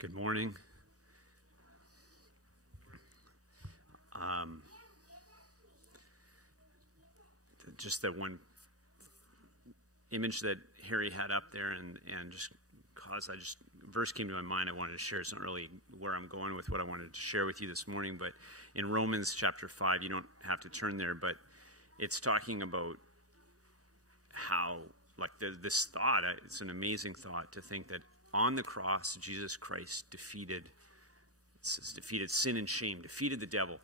Good morning. Just that one image that Harry had up there, and just cause verse came to my mind. I wanted to share. It's not really where I'm going with what I wanted to share with you this morning, but in Romans chapter 5, you don't have to turn there, but it's talking about how, like, this thought. It's an amazing thought to think that on the cross, Jesus Christ defeated sin and shame, defeated the devil,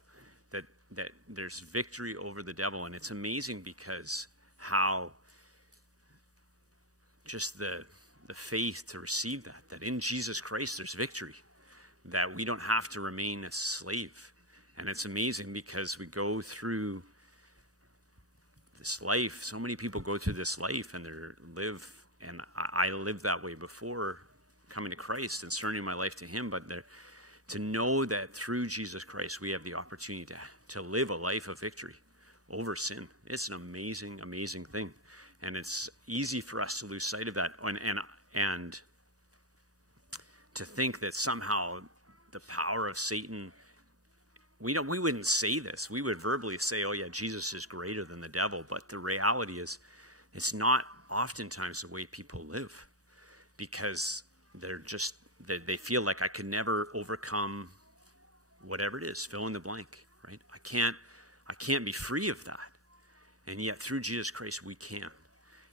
that there's victory over the devil. And it's amazing because how just the faith to receive that in Jesus Christ there's victory, that we don't have to remain a slave. And it's amazing because we go through this life, so many people go through this life and and I lived that way before coming to Christ and surrendering my life to Him, but to know that through Jesus Christ we have the opportunity to live a life of victory over sin. It's an amazing, amazing thing. And it's easy for us to lose sight of that and to think that somehow the power of Satan, we wouldn't say this. We would verbally say, oh yeah, Jesus is greater than the devil, but the reality is it's not oftentimes the way people live, because they feel like I could never overcome whatever it is, fill in the blank, right? I can't be free of that. And yet through Jesus Christ we can.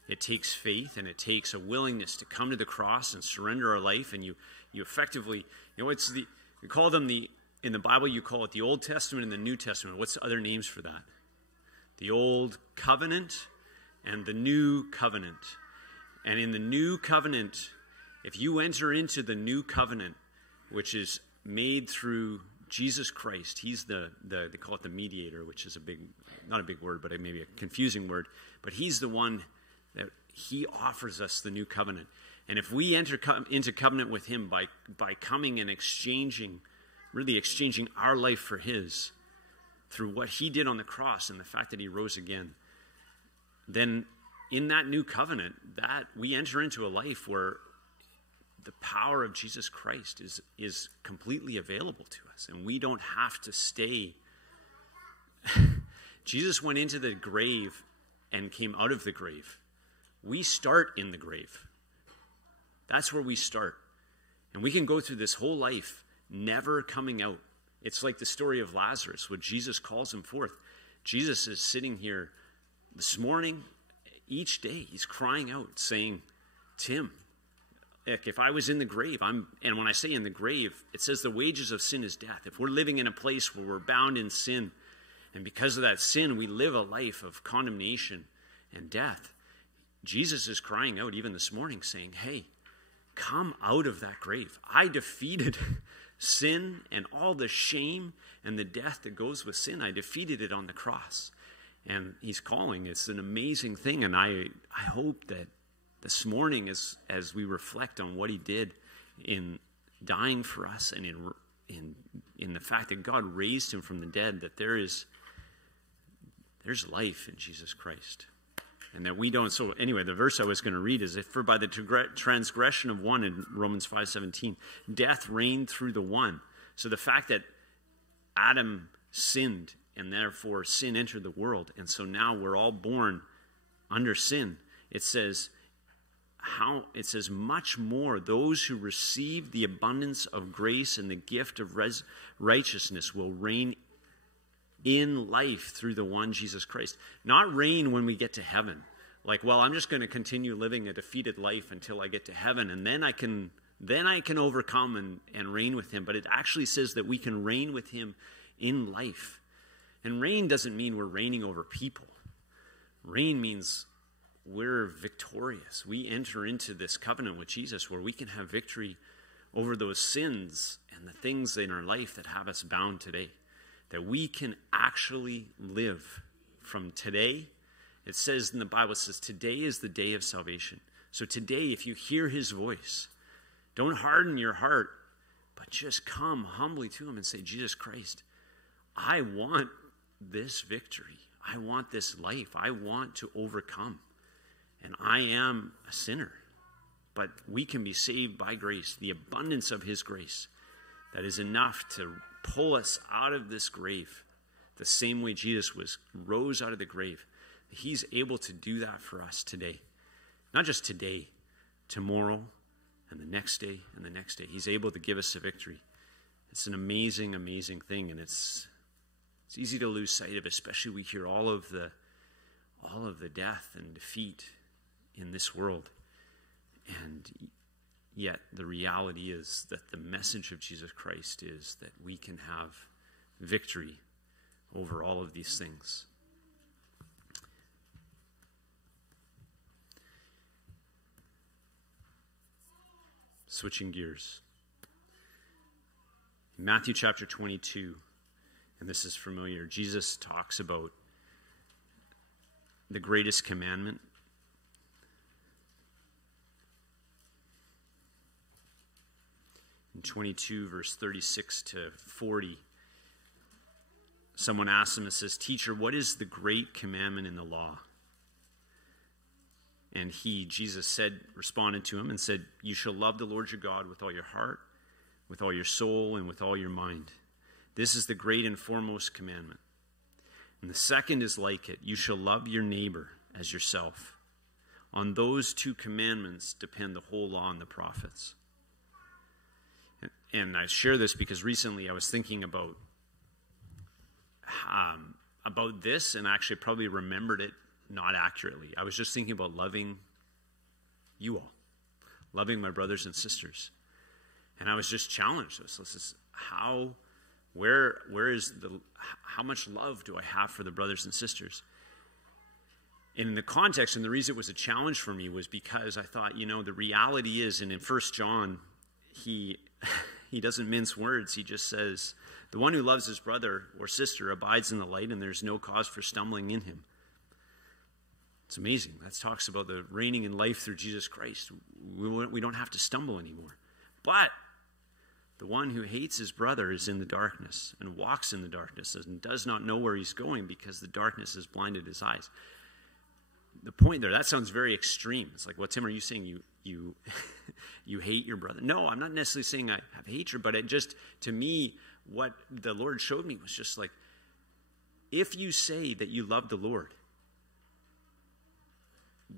It takes faith, and it takes a willingness to come to the cross and surrender our life. And you effectively, we call them in the Bible, you call it the Old Testament and the New Testament. What's the other names for that? The Old Covenant and the New Covenant. And in the New Covenant, if you enter into the New Covenant, which is made through Jesus Christ, He's they call it the mediator, which is not a big word, but maybe a confusing word, but He's the one that He offers us the new covenant. And if we enter into covenant with Him by coming and exchanging our life for His, through what He did on the cross and the fact that He rose again, then in that new covenant, that we enter into a life where the power of Jesus Christ is completely available to us, and we don't have to stay. Jesus went into the grave and came out of the grave. We start in the grave. That's where we start. And we can go through this whole life never coming out. It's like the story of Lazarus, where Jesus calls him forth. Jesus is sitting here this morning, each day, He's crying out, saying, Tim, if I was in the grave, and when I say in the grave, it says the wages of sin is death. If we're living in a place where we're bound in sin, and because of that sin, we live a life of condemnation and death, Jesus is crying out even this morning saying, hey, come out of that grave. I defeated sin and all the shame and the death that goes with sin. I defeated it on the cross. And He's calling. It's an amazing thing. And I hope that this morning, as we reflect on what He did in dying for us and in the fact that God raised Him from the dead, that there's life in Jesus Christ. And that we don't. So anyway, the verse I was going to read is, for by the transgression of one, in Romans 5:17, death reigned through the one. So the fact that Adam sinned and therefore sin entered the world, and so now we're all born under sin. It says much more those who receive the abundance of grace and the gift of righteousness will reign in life through the one Jesus Christ. Not reign when we get to heaven. Like, well, I'm just going to continue living a defeated life until I get to heaven, and then I can overcome and reign with Him. But it actually says that we can reign with Him in life. And reign doesn't mean we're reigning over people. Reign means we're victorious. We enter into this covenant with Jesus where we can have victory over those sins and the things in our life that have us bound today. That we can actually live from today. It says in the Bible, it says today is the day of salvation. So today, if you hear His voice, don't harden your heart, but just come humbly to Him and say, Jesus Christ, I want this victory. I want this life. I want to overcome. And I am a sinner. But we can be saved by grace, the abundance of his grace that is enough to pull us out of this grave. The same way Jesus rose out of the grave. He's able to do that for us today. Not just today, tomorrow, and the next day, and the next day. He's able to give us a victory. It's an amazing, amazing thing, and it's easy to lose sight of, especially we hear all of the death and defeat in this world. And yet the reality is that the message of Jesus Christ is that we can have victory over all of these things. Switching gears. In Matthew chapter 22, and this is familiar, Jesus talks about the greatest commandment. In 22, verse 36 to 40, someone asks him and says, "Teacher, what is the great commandment in the law?" And Jesus responded to him and said, "You shall love the Lord your God with all your heart, with all your soul, and with all your mind. This is the great and foremost commandment. And the second is like it. You shall love your neighbor as yourself. On those two commandments depend the whole law and the prophets." And I share this because recently I was thinking about this, and actually probably remembered it not accurately. I was just thinking about loving you all, loving my brothers and sisters. And I was just challenged. How much love do I have for the brothers and sisters? And in the context, and the reason it was a challenge for me was because I thought, the reality is, and in 1 John, he doesn't mince words. He just says, the one who loves his brother or sister abides in the light, and there's no cause for stumbling in him. It's amazing. That talks about the reigning in life through Jesus Christ. We don't have to stumble anymore. But the one who hates his brother is in the darkness and walks in the darkness and does not know where he's going because the darkness has blinded his eyes. The point there, that sounds very extreme. It's like, well, Tim, are you saying you hate your brother? No, I'm not necessarily saying I have hatred, but it just, to me, what the Lord showed me was just like, if you say that you love the Lord,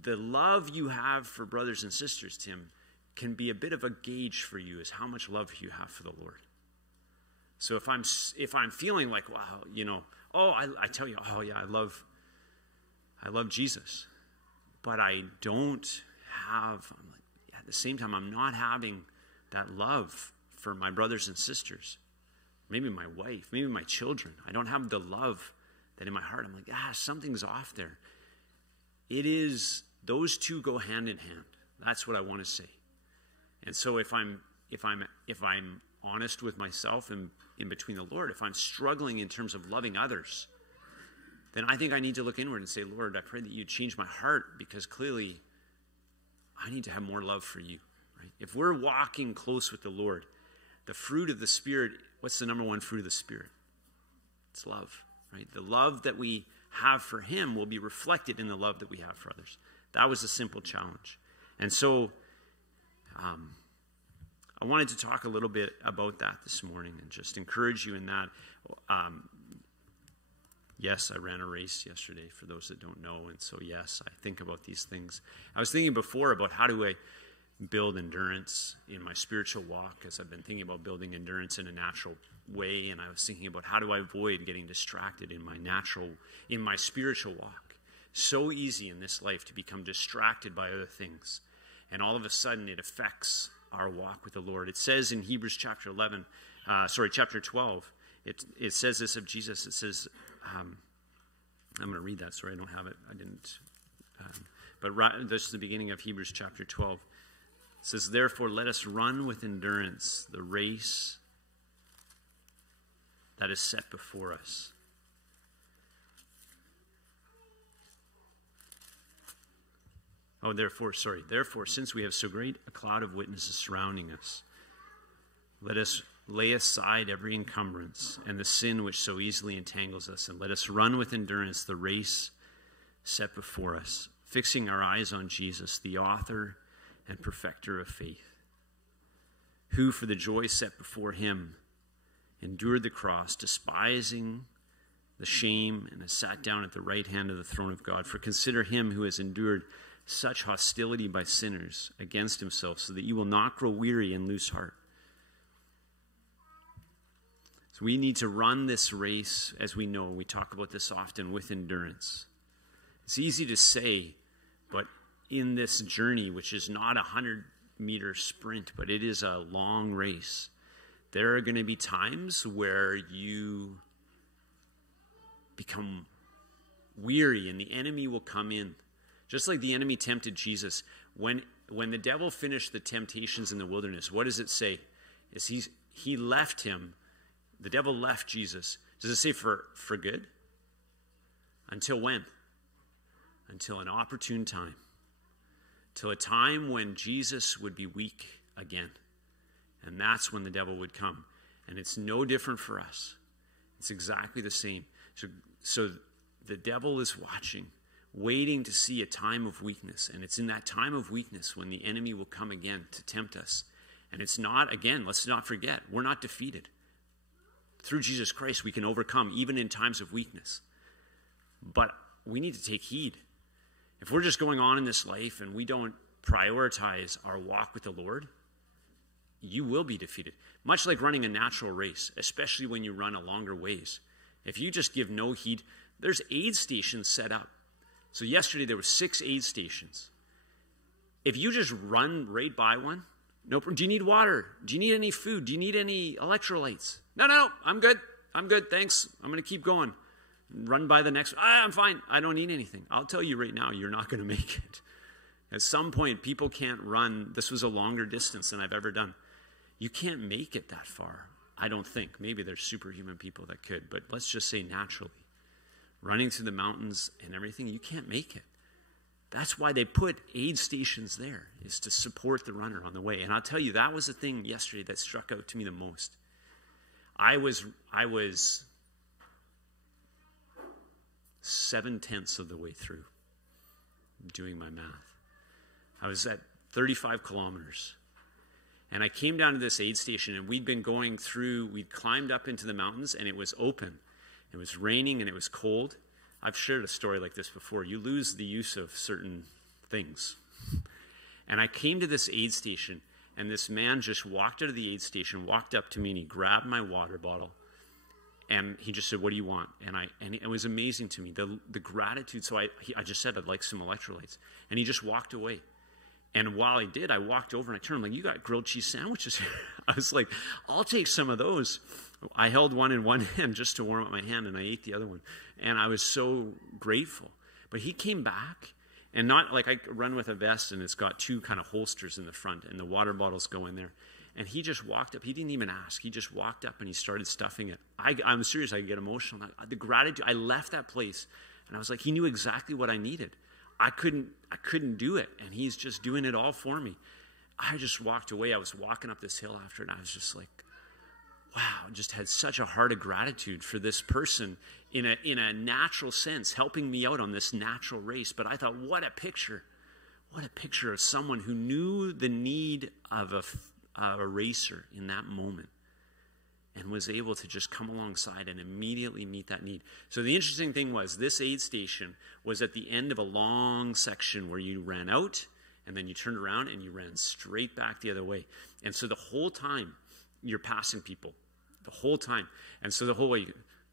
the love you have for brothers and sisters, Tim, can be a bit of a gauge for you as how much love you have for the Lord. So if I'm feeling like, wow, I tell you, oh yeah, I love Jesus, but I don't have, at the same time, I'm not having that love for my brothers and sisters, maybe my wife, maybe my children. I don't have the love that in my heart, I'm like, something's off there. It is, those two go hand in hand. That's what I want to say. And so if I'm honest with myself and in between the Lord, if I'm struggling in terms of loving others, then I think I need to look inward and say, Lord, I pray that you change my heart, because clearly I need to have more love for you. Right? If we're walking close with the Lord, the fruit of the Spirit, what's the number one fruit of the Spirit? It's love. Right? The love that we have for him will be reflected in the love that we have for others. That was a simple challenge. And so I wanted to talk a little bit about that this morning and just encourage you in that. Yes, I ran a race yesterday, for those that don't know, and so yes, I think about these things. I was thinking before about how do I build endurance in my spiritual walk, as I've been thinking about building endurance in a natural way, and I was thinking about how do I avoid getting distracted in my spiritual walk. So easy in this life to become distracted by other things, and all of a sudden it affects our walk with the Lord. It says in Hebrews chapter 12, it says this of Jesus. It says, I'm going to read that. Sorry, I don't have it. I didn't. This is the beginning of Hebrews chapter 12. It says, therefore, let us run with endurance the race that is set before us. Therefore, since we have so great a cloud of witnesses surrounding us, let us lay aside every encumbrance and the sin which so easily entangles us, and let us run with endurance the race set before us, fixing our eyes on Jesus, the author and perfecter of faith, who for the joy set before him endured the cross, despising the shame, and has sat down at the right hand of the throne of God. For consider him who has endured such hostility by sinners against himself, so that you will not grow weary and lose heart. So we need to run this race, as we know. We talk about this often, with endurance. It's easy to say, but in this journey, which is not a 100-meter sprint, but it is a long race, there are going to be times where you become weary and the enemy will come in. Just like the enemy tempted Jesus. When the devil finished the temptations in the wilderness, what does it say? He left him. The devil left Jesus. Does it say for good? Until when? Until an opportune time. Till a time when Jesus would be weak again. And that's when the devil would come. And it's no different for us. It's exactly the same. So the devil is watching, waiting to see a time of weakness. And it's in that time of weakness when the enemy will come again to tempt us. And it's not, again, let's not forget, we're not defeated. Through Jesus Christ, we can overcome even in times of weakness. But we need to take heed. If we're just going on in this life and we don't prioritize our walk with the Lord, you will be defeated. Much like running a natural race, especially when you run a longer ways. If you just give no heed, there's aid stations set up. So yesterday there were 6 aid stations. If you just run right by one, no, do you need water? Do you need any food? Do you need any electrolytes? No, I'm good. I'm good, thanks. I'm going to keep going. Run by the next. I'm fine. I don't need anything. I'll tell you right now, you're not going to make it. At some point, people can't run. This was a longer distance than I've ever done. You can't make it that far, I don't think. Maybe there's superhuman people that could, but let's just say naturally. Running through the mountains and everything, you can't make it. That's why they put aid stations there, is to support the runner on the way. And I'll tell you, that was the thing yesterday that struck out to me the most. I was 7/10 of the way through doing my math. I was at 35 kilometers. And I came down to this aid station, and we'd been going through, we'd climbed up into the mountains, and it was open. It was raining, and it was cold. I've shared a story like this before. You lose the use of certain things. And I came to this aid station, and this man just walked out of the aid station, walked up to me, and he grabbed my water bottle. And he just said, "What do you want?" And it was amazing to me, the gratitude. So I just said, "I'd like some electrolytes." And he just walked away. And while I did, I walked over and I turned, like, "You got grilled cheese sandwiches here?" I was like, "I'll take some of those." I held one in one hand just to warm up my hand, and I ate the other one. And I was so grateful. But he came back, and not like I run with a vest, and it's got 2 kind of holsters in the front, and the water bottles go in there. And he just walked up. He didn't even ask. He just walked up, and he started stuffing it. I'm serious. I get emotional. The gratitude. I left that place, and I was like, he knew exactly what I needed. I couldn't do it, and he's just doing it all for me. I just walked away. I was walking up this hill after, and I was just like, wow, just had such a heart of gratitude for this person in a natural sense, helping me out on this natural race. But I thought, what a picture of someone who knew the need of a racer in that moment and was able to just come alongside and immediately meet that need. So the interesting thing was, this aid station was at the end of a long section where you ran out, and then you turned around and you ran straight back the other way. And so the whole time, you're passing people. The whole time. And so the whole way,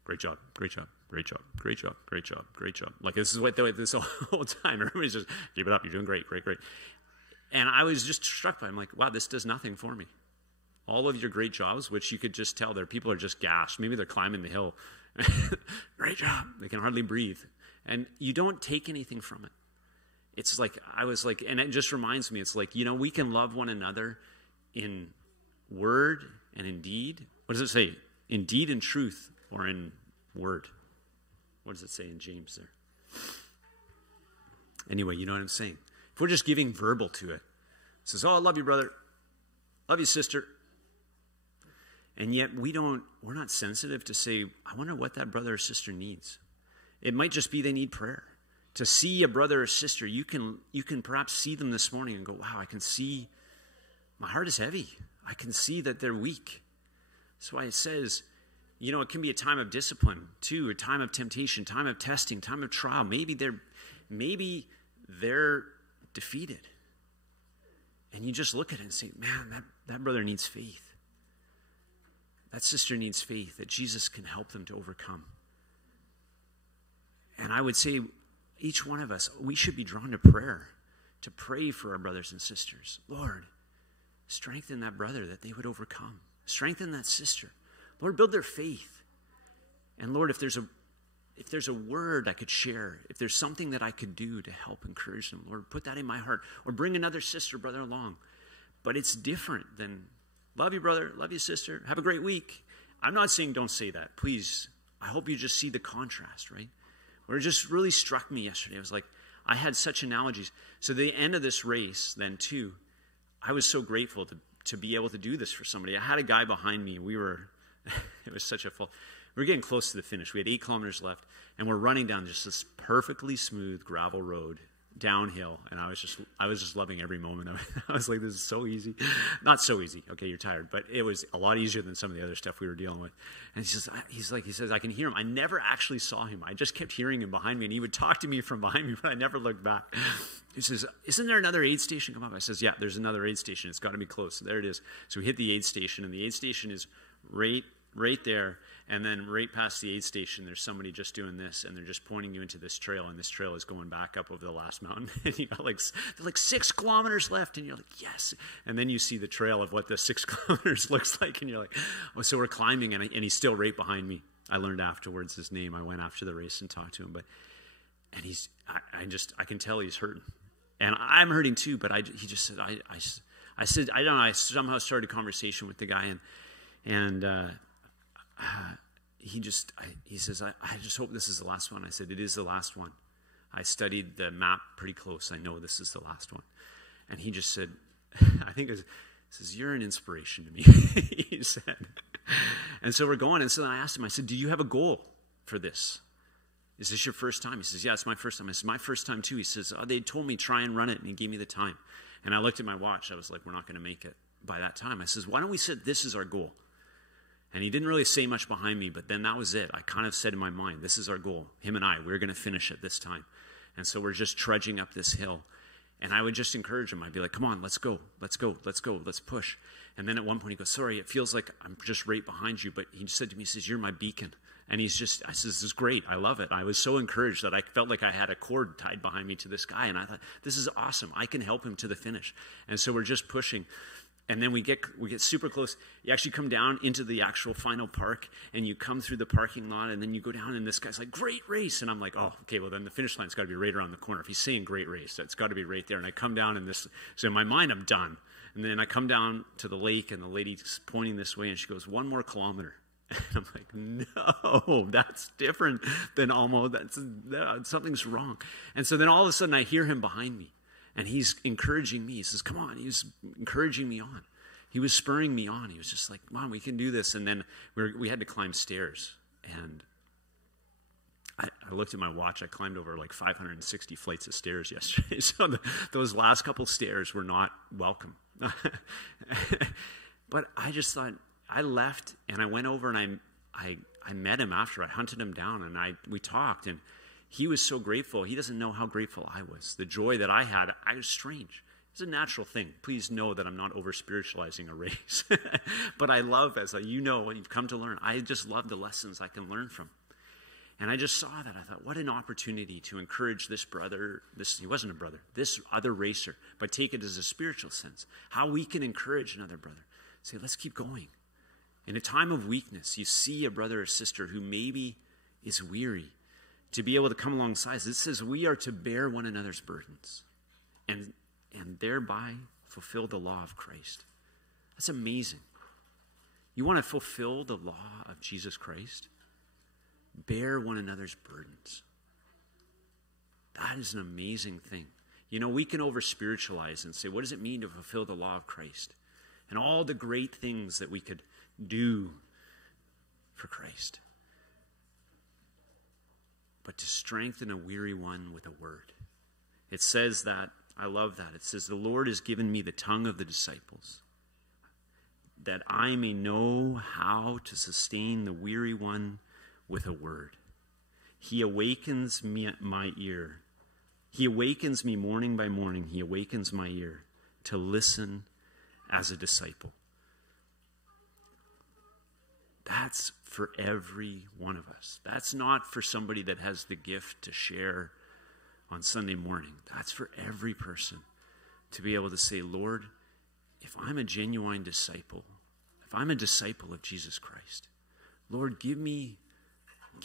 great job, great job, great job, great job, great job, great job. Like, this is what this whole time. Everybody's just, keep it up, you're doing great, great, great. And I was just struck by it. I'm like, wow, this does nothing for me. All of your great jobs, which you could just tell their people are just gassed. Maybe they're climbing the hill. Great job. They can hardly breathe. And you don't take anything from it. It's like, I was like, and it just reminds me, it's like, we can love one another in word and in deed. What does it say? In deed and truth, or in word? What does it say in James there? Anyway, you know what I'm saying? If we're just giving verbal to it, it says, "Oh, I love you, brother. Love you, sister." And yet we're not sensitive to say, I wonder what that brother or sister needs. It might just be they need prayer. To see a brother or sister, you can perhaps see them this morning and go, wow, I can see my heart is heavy. I can see that they're weak. That's why it says, you know, it can be a time of discipline too, a time of temptation, time of testing, time of trial. Maybe they're defeated. And you just look at it and say, man, that brother needs faith. That sister needs faith that Jesus can help them to overcome. And I would say, each one of us, we should be drawn to prayer, to pray for our brothers and sisters. Lord, strengthen that brother that they would overcome. Strengthen that sister. Lord, build their faith. And Lord, if there's a word I could share, if there's something that I could do to help encourage them, Lord, put that in my heart. Or bring another sister, brother along. But it's different than, love you, brother, love you, sister, have a great week. I'm not saying don't say that. Please, I hope you just see the contrast, right? Where it just really struck me yesterday. It was like, I had such analogies. So the end of this race then too, I was so grateful to be able to do this for somebody. I had a guy behind me. It was such a full, we were getting close to the finish. We had 8 kilometers left and we're running down just this perfectly smooth gravel road downhill. And I was just loving every moment of it. I was like, this is so easy. Not so easy. Okay, you're tired, but it was a lot easier than some of the other stuff we were dealing with. And he says, I can hear him. I never actually saw him. I just kept hearing him behind me, and he would talk to me from behind me, but I never looked back. He says, isn't there another aid station come up? I says, yeah, there's another aid station. It's got to be close. So there it is. So we hit the aid station, and the aid station is right there. And then right past the aid station, there's somebody just doing this, and they're just pointing you into this trail, and this trail is going back up over the last mountain. And you got they're like 6 kilometers left, and you're like, yes. And then you see the trail of what the 6 kilometers looks like, and you're like, oh, so we're climbing, and he's still right behind me. I learned afterwards his name. I went after the race and talked to him, and I can tell he's hurting, and I'm hurting too. But he just said, I said, I don't know. I somehow started a conversation with the guy, and he says, I just hope this is the last one. I said, it is the last one. I studied the map pretty close. I know this is the last one. And he just said, I think he says, you're an inspiration to me, he said. And so we're going. And so then I asked him, I said, do you have a goal for this? Is this your first time? He says, yeah, it's my first time. I said, my first time too. He says, they told me try and run it, and he gave me the time. And I looked at my watch. I was like, we're not going to make it by that time. I says, why don't we set this as our goal? And he didn't really say much behind me, but then that was it. I kind of said in my mind, this is our goal. Him and we're going to finish it this time. And so we're just trudging up this hill. And I would just encourage him. I'd be like, come on, let's go, let's go, let's go, let's push. And then at one point he goes, sorry, it feels like I'm just right behind you. But he said to me, he says, you're my beacon. And I said, this is great. I love it. I was so encouraged that I felt like I had a cord tied behind me to this guy. And I thought, this is awesome. I can help him to the finish. And so we're just pushing. And then we get super close. You actually come down into the actual final park, and you come through the parking lot, and then you go down, and this guy's like, great race. And I'm like, oh, okay, well, then the finish line's got to be right around the corner. If he's saying great race, it's got to be right there. And I come down, and so in my mind, I'm done. And then I come down to the lake, and the lady's pointing this way, and she goes, 1 more kilometer. And I'm like, no, that's different than almost, something's wrong. And so then all of a sudden, I hear him behind me. And he's encouraging me. He says, come on. He was encouraging me on. He was spurring me on. He was just like, come on, we can do this. And then we had to climb stairs. And I looked at my watch. I climbed over like 560 flights of stairs yesterday. So those last couple stairs were not welcome. But I just thought, I left and I went over and I met him after. I hunted him down and we talked. And he was so grateful. He doesn't know how grateful I was. The joy that I had, I was strange. It's a natural thing. Please know that I'm not over-spiritualizing a race. But I love, as you know, when you've come to learn, I just love the lessons I can learn from. And I just saw that. I thought, what an opportunity to encourage this brother. He wasn't a brother. This other racer. But take it as a spiritual sense. How we can encourage another brother. Say, let's keep going. In a time of weakness, you see a brother or sister who maybe is weary. To be able to come alongside. It says we are to bear one another's burdens and thereby fulfill the law of Christ. That's amazing. You want to fulfill the law of Jesus Christ? Bear one another's burdens. That is an amazing thing. You know, we can over-spiritualize and say, what does it mean to fulfill the law of Christ? And all the great things that we could do for Christ. but to strengthen a weary one with a word. It says that, I love that. It says, the Lord has given me the tongue of the disciples, that I may know how to sustain the weary one with a word. He awakens me at my ear. He awakens me morning by morning. He awakens my ear to listen as a disciple. That's for every one of us. That's not for somebody that has the gift to share on Sunday morning. That's for every person to be able to say, Lord, if I'm a genuine disciple, if I'm a disciple of Jesus Christ, Lord, give me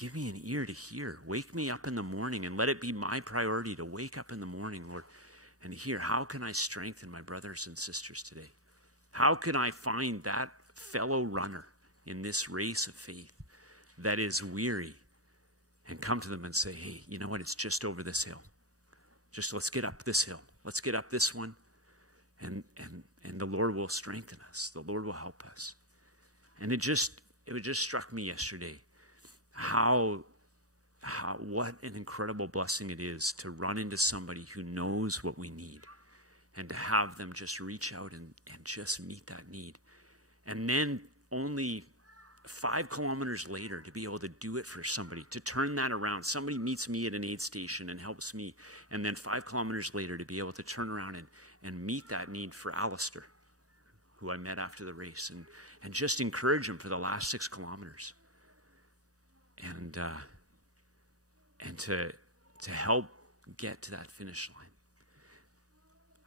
an ear to hear. Wake me up in the morning, and let it be my priority to wake up in the morning, Lord, and hear, how can I strengthen my brothers and sisters today? How can I find that fellow runner in this race of faith that is weary, and come to them and say, hey, you know what? It's just over this hill. Just let's get up this hill. Let's get up this one. And the Lord will strengthen us. The Lord will help us. And it just struck me yesterday how what an incredible blessing it is to run into somebody who knows what we need, and to have them just reach out and just meet that need. And then only 5 kilometers later to be able to do it for somebody, to turn that around. Somebody meets me at an aid station and helps me, and then 5 kilometers later to be able to turn around and meet that need for Alistair, who I met after the race, and just encourage him for the last 6 kilometers. And to help get to that finish line.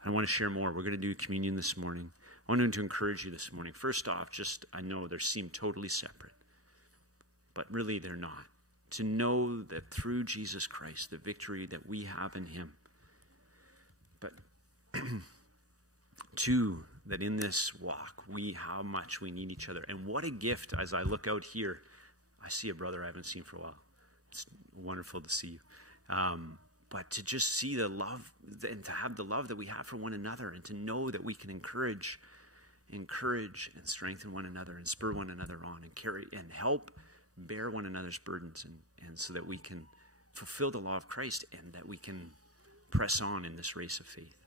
I want to share more. We're going to do communion this morning. I wanted to encourage you this morning. First off, I know they seem totally separate, but really they're not. To know that through Jesus Christ, the victory that we have in him. But 2, that in this walk, how much we need each other. And what a gift, as I look out here, I see a brother I haven't seen for a while. It's wonderful to see you. But to just see the love, and to have the love that we have for one another, and to know that we can encourage and strengthen one another, and spur one another on, and carry and help bear one another's burdens, and so that we can fulfill the law of Christ, and that we can press on in this race of faith.